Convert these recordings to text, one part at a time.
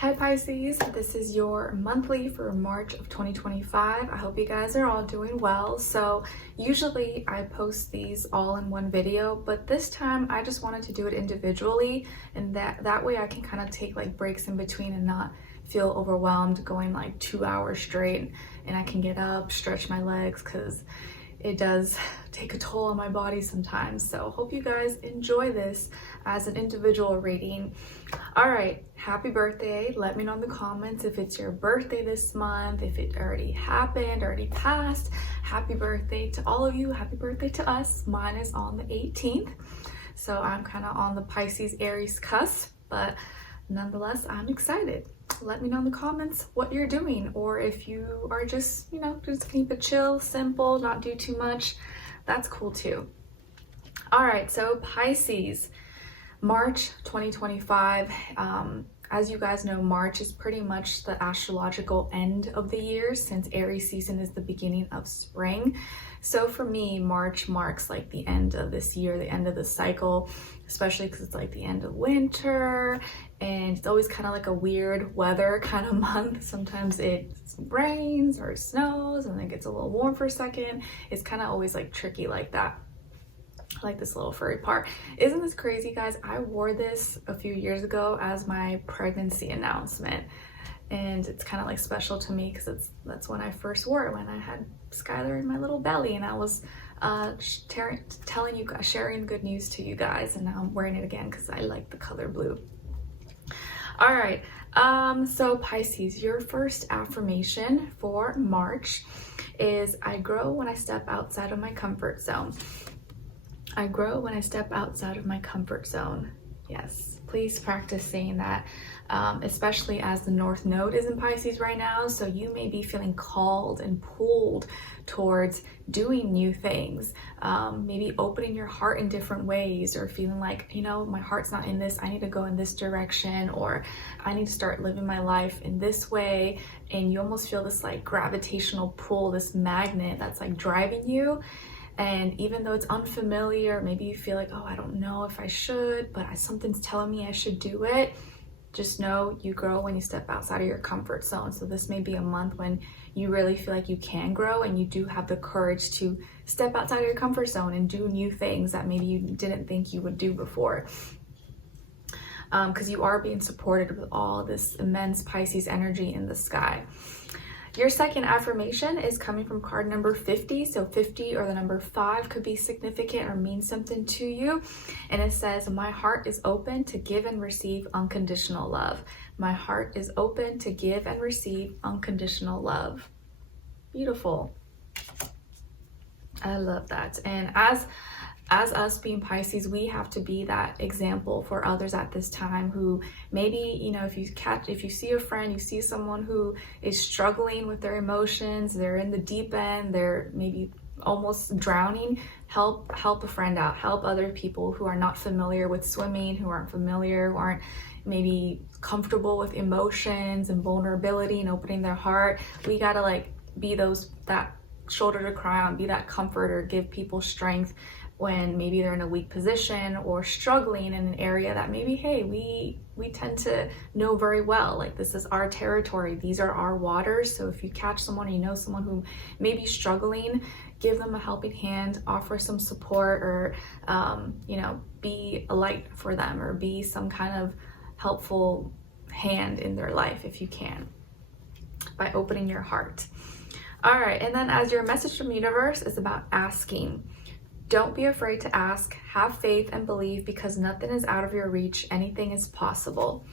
Hi Pisces, this is your monthly for March of 2025. I hope you guys are all doing well. So usually I post these all in one video, but this time I just wanted to do it individually, and that way I can kind of take like breaks in between and not feel overwhelmed going like 2 hours straight, and I can get up, stretch my legs, because it does take a toll on my body sometimes. So hope you guys enjoy this as an individual reading. All right, happy birthday. Let me know in the comments if it's your birthday this month, if it already happened, already passed. Happy birthday to all of you. Happy birthday to us. Mine is on the 18th. So I'm kind of on the Pisces Aries cusp, but nonetheless, I'm excited. Let me know in the comments what you're doing, or if you are just, just keep it chill, simple, not do too much. That's cool too. All right, so Pisces, March 2025. As you guys know, March is pretty much the astrological end of the year, since Aries season is the beginning of spring. So for me, March marks like the end of this year, the end of the cycle, especially because it's like the end of winter, and it's always kind of like a weird weather kind of month. Sometimes it rains or snows and then it gets a little warm for a second. It's kind of always like tricky like that. I like this little furry part. Isn't this crazy, guys? I wore this a few years ago as my pregnancy announcement, and it's kind of like special to me because that's when I first wore it, when I had Skylar in my little belly, and I was telling you guys, sharing good news to you guys, and now I'm wearing it again because I like the color blue. All right, so Pisces, your first affirmation for March is, I grow when I step outside of my comfort zone. I grow when I step outside of my comfort zone. Yes, please practice saying that, especially as the North Node is in Pisces right now. So you may be feeling called and pulled towards doing new things, maybe opening your heart in different ways, or feeling like, my heart's not in this, I need to go in this direction, or I need to start living my life in this way. And you almost feel this like gravitational pull, this magnet that's like driving you. And even though it's unfamiliar, maybe you feel like, oh, I don't know if I should, but something's telling me I should do it. Just know you grow when you step outside of your comfort zone. So this may be a month when you really feel like you can grow, and you do have the courage to step outside of your comfort zone and do new things that maybe you didn't think you would do before. Because you are being supported with all this immense Pisces energy in the sky. Your second affirmation is coming from card number 50. So 50 or the number 5 could be significant or mean something to you. And it says, my heart is open to give and receive unconditional love. My heart is open to give and receive unconditional love. Beautiful. I love that. And as us being Pisces, we have to be that example for others at this time, who maybe, if you see a friend, you see someone who is struggling with their emotions, they're in the deep end, they're maybe almost drowning, help a friend out, help other people who are not familiar with swimming, who aren't maybe comfortable with emotions and vulnerability and opening their heart. We gotta like be that shoulder to cry on, be that comforter, give people strength when maybe they're in a weak position or struggling in an area that maybe, hey, we tend to know very well. Like, this is our territory, these are our waters. So if you catch someone, or someone who may be struggling, give them a helping hand, offer some support, or be a light for them, or be some kind of helpful hand in their life if you can, by opening your heart. All right, and then as your message from universe is about asking. Don't be afraid to ask. Have faith and believe, because nothing is out of your reach. Anything is possible.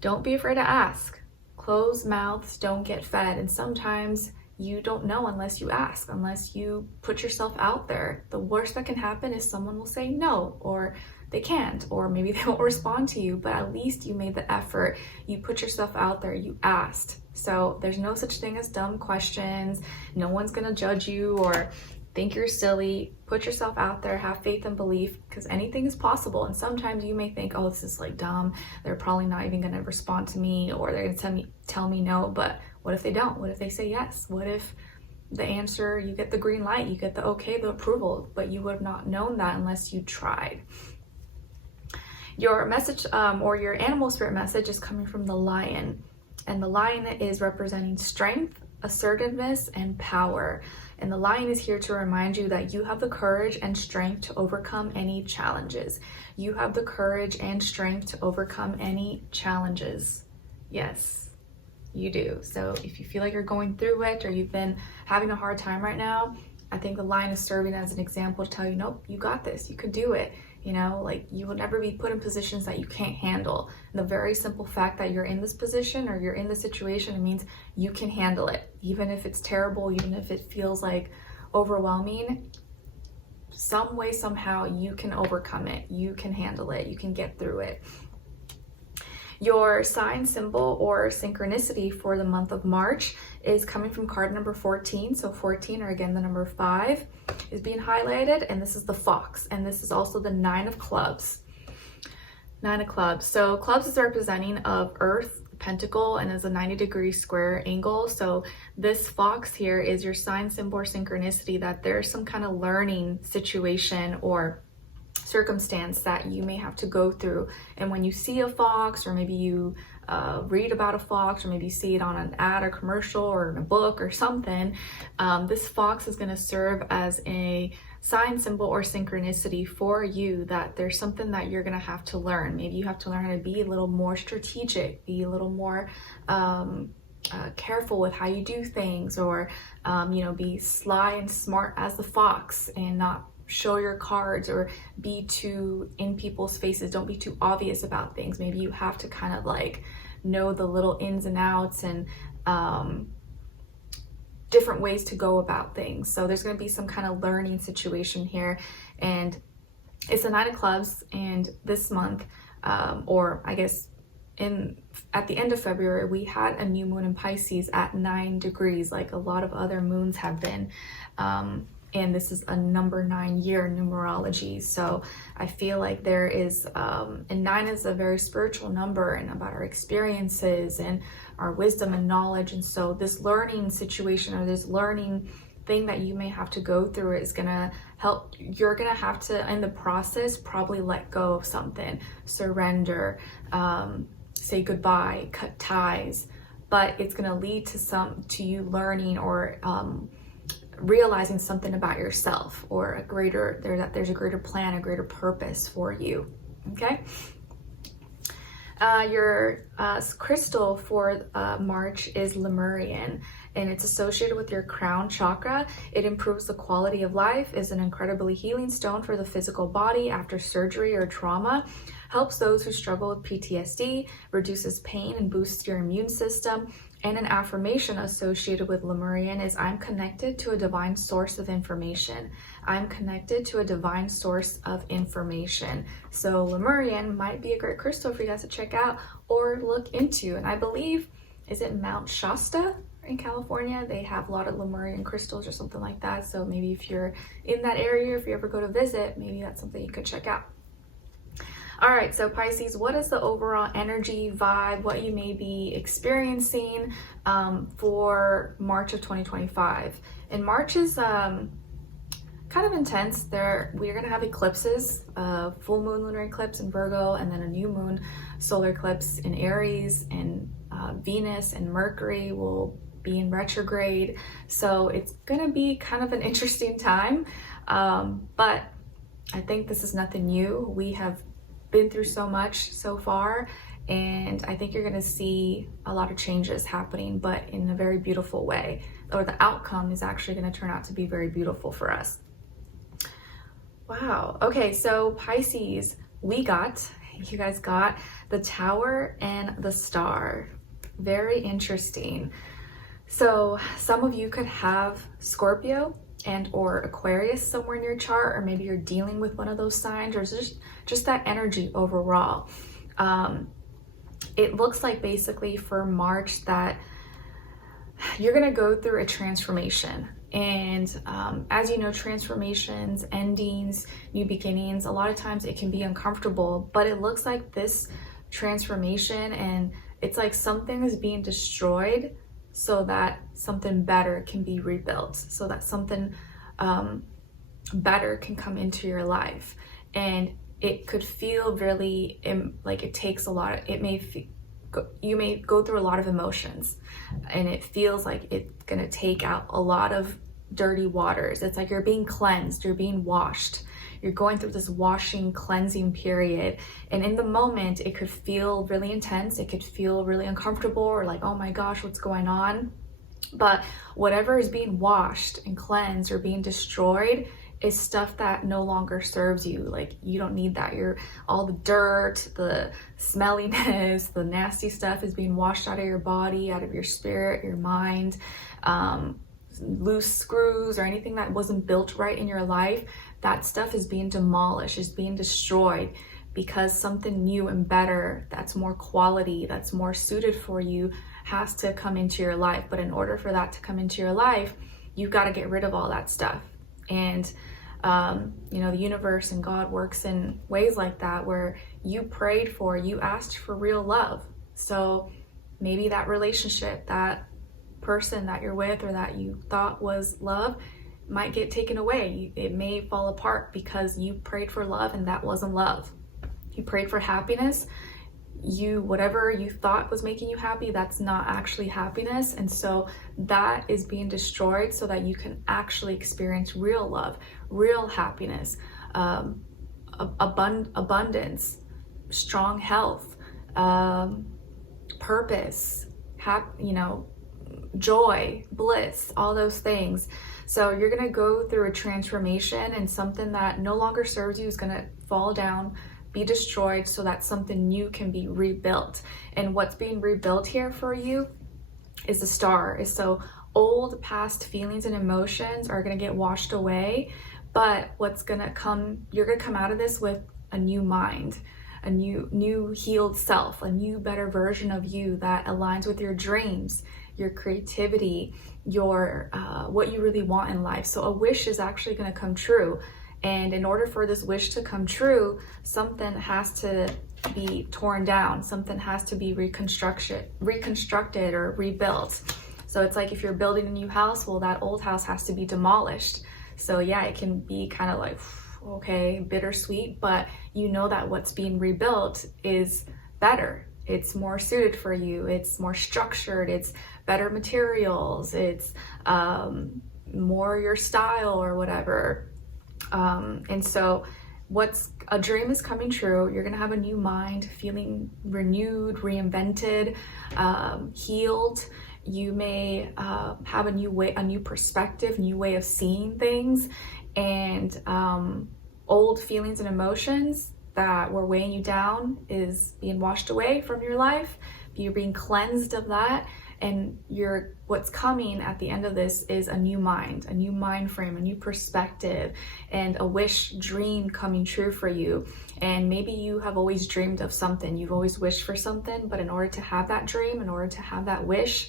Don't be afraid to ask. Closed mouths don't get fed. And sometimes you don't know unless you ask, unless you put yourself out there. The worst that can happen is someone will say no, or they can't, or maybe they won't respond to you, but at least you made the effort. You put yourself out there, you asked. So there's no such thing as dumb questions. No one's gonna judge you or think you're silly. Put yourself out there, have faith and belief, because anything is possible. And sometimes you may think, oh, this is like dumb, they're probably not even going to respond to me, or they're going to tell me no. But what if they don't? What if they say yes? What if the answer, you get the green light, you get the okay, the approval, but you would have not known that unless you tried. Your message or your animal spirit message is coming from the lion, and the lion is representing strength, assertiveness, and power. And the lion is here to remind you that you have the courage and strength to overcome any challenges. You have the courage and strength to overcome any challenges. Yes, you do. So if you feel like you're going through it or you've been having a hard time right now, I think the lion is serving as an example to tell you, nope, you got this, you could do it. You know, like, you will never be put in positions that you can't handle. And the very simple fact that you're in this position or you're in this situation, it means you can handle it. Even if it's terrible, even if it feels like overwhelming, some way, somehow, you can overcome it. You can handle it. You can get through it. Your sign, symbol, or synchronicity for the month of March is coming from card number 14. So 14, or again, the number 5, is being highlighted, and this is the fox, and this is also the 9 of clubs. 9 of clubs. So clubs is representing of earth, pentacle, and is a 90-degree square angle. So this fox here is your sign, symbol, or synchronicity, that there's some kind of learning situation or circumstance that you may have to go through. And when you see a fox, or maybe you read about a fox, or maybe you see it on an ad or commercial or in a book or something, this fox is going to serve as a sign, symbol, or synchronicity for you, that there's something that you're going to have to learn. Maybe you have to learn how to be a little more strategic, be a little more careful with how you do things, or you know, be sly and smart as the fox and not show your cards or be too in people's faces. Don't be too obvious about things. Maybe you have to kind of like know the little ins and outs and different ways to go about things. So there's going to be some kind of learning situation here, and it's the 9 of clubs. And this month, or I guess at the end of February, we had a new moon in Pisces at 9 degrees, like a lot of other moons have been. And this is a number 9 year numerology. So I feel like there is, and 9 is a very spiritual number and about our experiences and our wisdom and knowledge. And so this learning situation, or this learning thing that you may have to go through, is gonna help. You're gonna have to, in the process, probably let go of something, surrender, say goodbye, cut ties, but it's gonna lead to you learning or realizing something about yourself, or there's a greater plan, a greater purpose for you. Okay. Your crystal for March is Lemurian, and it's associated with your crown chakra. It improves the quality of life, is an incredibly healing stone for the physical body after surgery or trauma, helps those who struggle with PTSD, reduces pain, and boosts your immune system. And an affirmation associated with Lemurian is, I'm connected to a divine source of information. I'm connected to a divine source of information. So Lemurian might be a great crystal for you guys to check out or look into. And I believe, is it Mount Shasta in California? They have a lot of Lemurian crystals or something like that. So maybe if you're in that area, if you ever go to visit, maybe that's something you could check out. All right, so Pisces, what is the overall energy, vibe, what you may be experiencing for March of 2025? And March is kind of intense. We're gonna have eclipses, full moon lunar eclipse in Virgo, and then a new moon solar eclipse in Aries, and Venus and Mercury will be in retrograde. So it's gonna be kind of an interesting time, but I think this is nothing new. We have been through so much so far, and I think you're going to see a lot of changes happening, but in a very beautiful way, or the outcome is actually going to turn out to be very beautiful for us. Wow. Okay, so Pisces, you guys got the Tower and the Star. Very interesting. So some of you could have Scorpio and or Aquarius somewhere in your chart, or maybe you're dealing with one of those signs, or just that energy overall. It looks like basically for March that you're gonna go through a transformation. And as you know, transformations, endings, new beginnings, a lot of times it can be uncomfortable, but it looks like this transformation, and it's like something is being destroyed so that something better can be rebuilt, so that something better can come into your life. And it could feel really like it takes a lot. You may go through a lot of emotions, and it feels like it's gonna take out a lot of dirty waters. It's like you're being cleansed, you're being washed. You're going through this washing, cleansing period. And in the moment, it could feel really intense. It could feel really uncomfortable, or like, oh my gosh, what's going on? But whatever is being washed and cleansed or being destroyed is stuff that no longer serves you. Like, you don't need that. All the dirt, the smelliness, the nasty stuff is being washed out of your body, out of your spirit, your mind. Loose screws or anything that wasn't built right in your life, that stuff is being demolished, is being destroyed, because something new and better, that's more quality, that's more suited for you, has to come into your life. But in order for that to come into your life, you've got to get rid of all that stuff. And the universe and God works in ways like that, where you asked for real love. So maybe that relationship, that person that you're with or that you thought was love, might get taken away. It may fall apart because you prayed for love and that wasn't love. You prayed for happiness. Whatever you thought was making you happy, that's not actually happiness. And so that is being destroyed so that you can actually experience real love, real happiness, abundance, strong health, purpose, joy, bliss, all those things. So you're going to go through a transformation, and something that no longer serves you is going to fall down, be destroyed, so that something new can be rebuilt. And what's being rebuilt here for you is the star. So old past feelings and emotions are going to get washed away, but what's going to come, you're going to come out of this with a new mind, a new healed self, a new better version of you that aligns with your dreams, your creativity, your what you really want in life. So a wish is actually going to come true. And in order for this wish to come true, something has to be torn down, something has to be reconstructed or rebuilt. So it's like if you're building a new house, well, that old house has to be demolished. So yeah, it can be kind of like, okay, bittersweet, but you know that what's being rebuilt is better. It's more suited for you. It's more structured. It's better materials. It's more your style or whatever. And so a dream is coming true. You're going to have a new mind, feeling renewed, reinvented, healed. You may have a new perspective, new way of seeing things, and old feelings and emotions that were weighing you down is being washed away from your life. You're being cleansed of that, and what's coming at the end of this is a new mind frame, a new perspective, and a wish, dream coming true for you. And maybe you have always dreamed of something, you've always wished for something, but in order to have that dream, in order to have that wish,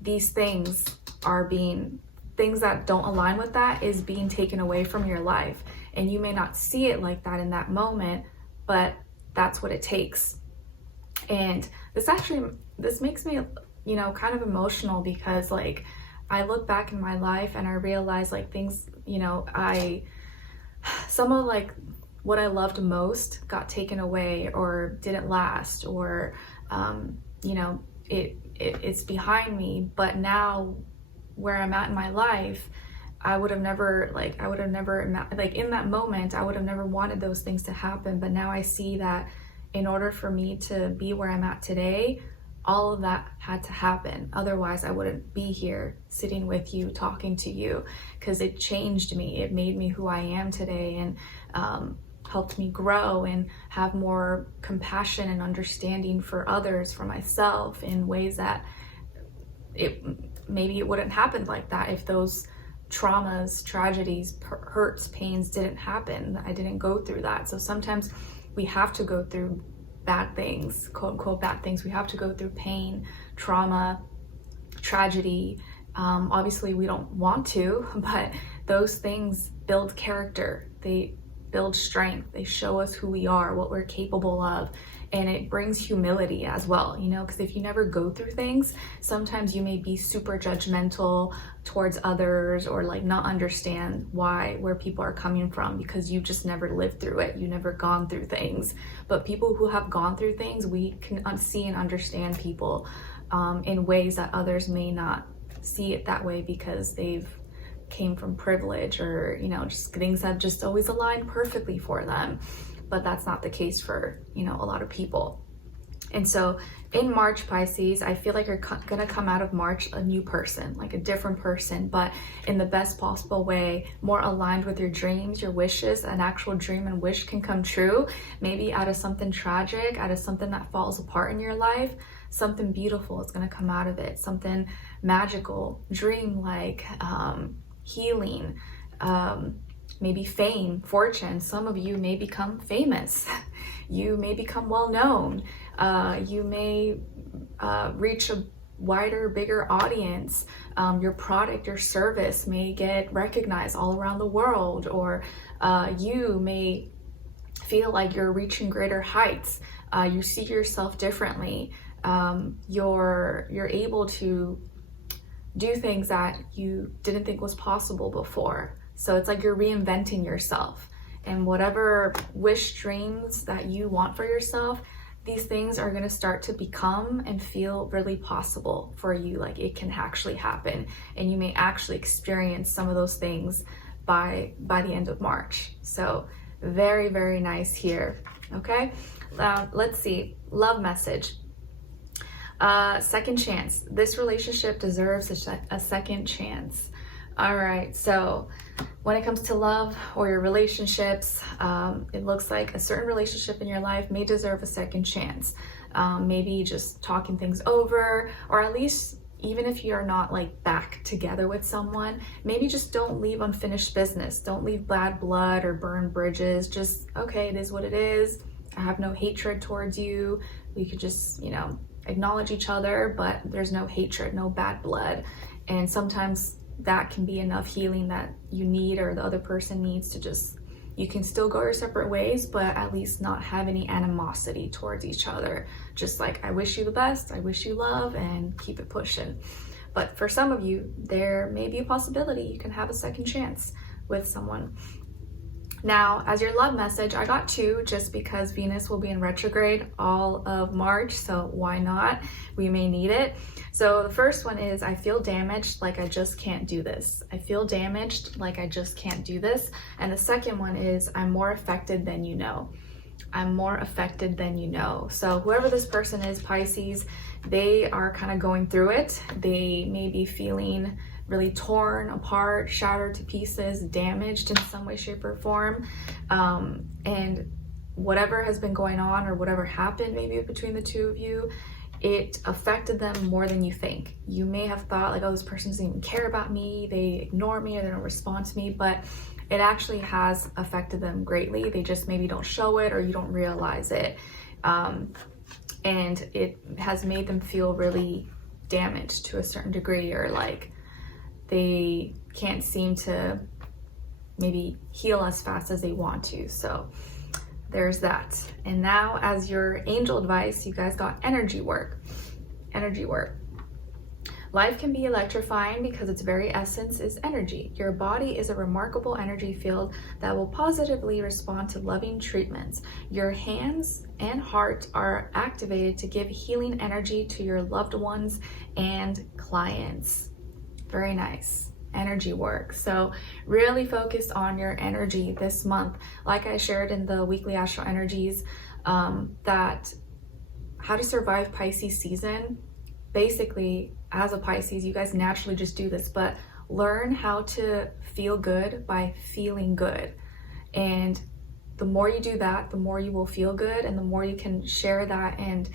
these things that don't align with that is being taken away from your life. And you may not see it like that in that moment, but that's what it takes. And this makes me, kind of emotional, because like I look back in my life and I realize like things, some of like what I loved most got taken away or didn't last, or, it's behind me. But now where I'm at in my life, in that moment, I would have never wanted those things to happen. But now I see that in order for me to be where I'm at today, all of that had to happen. Otherwise, I wouldn't be here sitting with you, talking to you, because it changed me. It made me who I am today, and helped me grow and have more compassion and understanding for others, for myself, in ways that maybe it wouldn't happen like that if those traumas, tragedies, hurts, pains didn't happen. I didn't go through that. So sometimes we have to go through bad things, quote unquote bad things. We have to go through pain, trauma, tragedy. Obviously we don't want to, but those things build character. They build strength. They show us who we are, what we're capable of. and it brings humility as well, you know, because if you never go through things, sometimes you may be super judgmental towards others, or like not understand where people are coming from, because you just never lived through it, you never gone through things. But people who have gone through things, we can see and understand people in ways that others may not see it that way, because they've came from privilege, or you know, just things have just always aligned perfectly for them. But that's not the case for, you know, a lot of people. And so in March, Pisces, I feel like you're gonna come out of March a new person, like a different person, but in the best possible way, more aligned with your dreams, your wishes. An actual dream and wish can come true, maybe out of something tragic, out of something that falls apart in your life. Something beautiful is gonna come out of it, something magical, dream-like, healing, maybe fame, fortune. Some of you may become famous. You may become well known. You may reach a wider, bigger audience. Your product, your service may get recognized all around the world, or you may feel like you're reaching greater heights. You see yourself differently. You're able to do things that you didn't think was possible before. So it's like you're reinventing yourself, and whatever wish, dreams that you want for yourself, these things are going to start to become and feel really possible for you. Like it can actually happen, and you may actually experience some of those things by the end of March. So very, very nice here. Okay, let's see, love message. Second chance. This relationship deserves a second chance. All right, so when it comes to love or your relationships, it looks like a certain relationship in your life may deserve a second chance. Maybe just talking things over, or at least even if you're not like back together with someone, maybe just don't leave unfinished business. Don't leave bad blood or burn bridges. Just, okay, it is what it is. I have no hatred towards you. We could just, you know, acknowledge each other, but there's no hatred, no bad blood. And sometimes that can be enough healing that you need, or the other person needs, to just, you can still go your separate ways, but at least not have any animosity towards each other. Just like, I wish you the best, I wish you love, and keep it pushing. But for some of you, there may be a possibility you can have a second chance with someone. Now, as your love message, I got two, just because Venus will be in retrograde all of March, so why not? We may need it. So the first one is, I feel damaged, like I just can't do this. I feel damaged, like I just can't do this. And the second one is, I'm more affected than you know. I'm more affected than you know. So whoever this person is, Pisces, they are kind of going through it. They may be feeling really torn apart, shattered to pieces, damaged in some way, shape, or form. And whatever has been going on, or whatever happened maybe between the two of you, it affected them more than you think. You may have thought like, oh, this person doesn't even care about me, they ignore me, or they don't respond to me, but it actually has affected them greatly. They just maybe don't show it, or you don't realize it. And it has made them feel really damaged to a certain degree, or like they can't seem to maybe heal as fast as they want to. So there's that. And now, as your angel advice, you guys got energy work. Energy work. Life can be electrifying because its very essence is energy. Your body is a remarkable energy field that will positively respond to loving treatments. Your hands and heart are activated to give healing energy to your loved ones and clients. Very nice. Energy work. So really focus on your energy this month. Like I shared in the weekly astral energies, that how to survive Pisces season. Basically, as a Pisces, you guys naturally just do this, but learn how to feel good by feeling good. And the more you do that, the more you will feel good, and the more you can share that and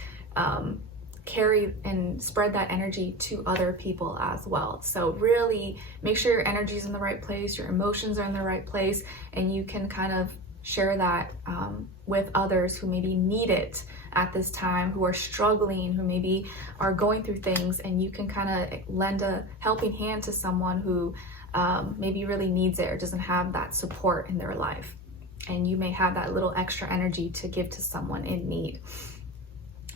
carry and spread that energy to other people as well. So really make sure your energy is in the right place, your emotions are in the right place, and you can kind of share that with others who maybe need it at this time, who are struggling, who maybe are going through things, and you can kind of lend a helping hand to someone who maybe really needs it or doesn't have that support in their life. And you may have that little extra energy to give to someone in need.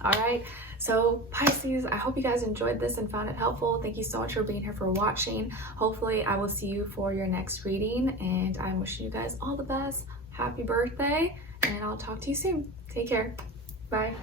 All right, so Pisces, I hope you guys enjoyed this and found it helpful. Thank you so much for being here, for watching. Hopefully I will see you for your next reading, and I'm wishing you guys all the best. Happy birthday, and I'll talk to you soon. Take care. Bye.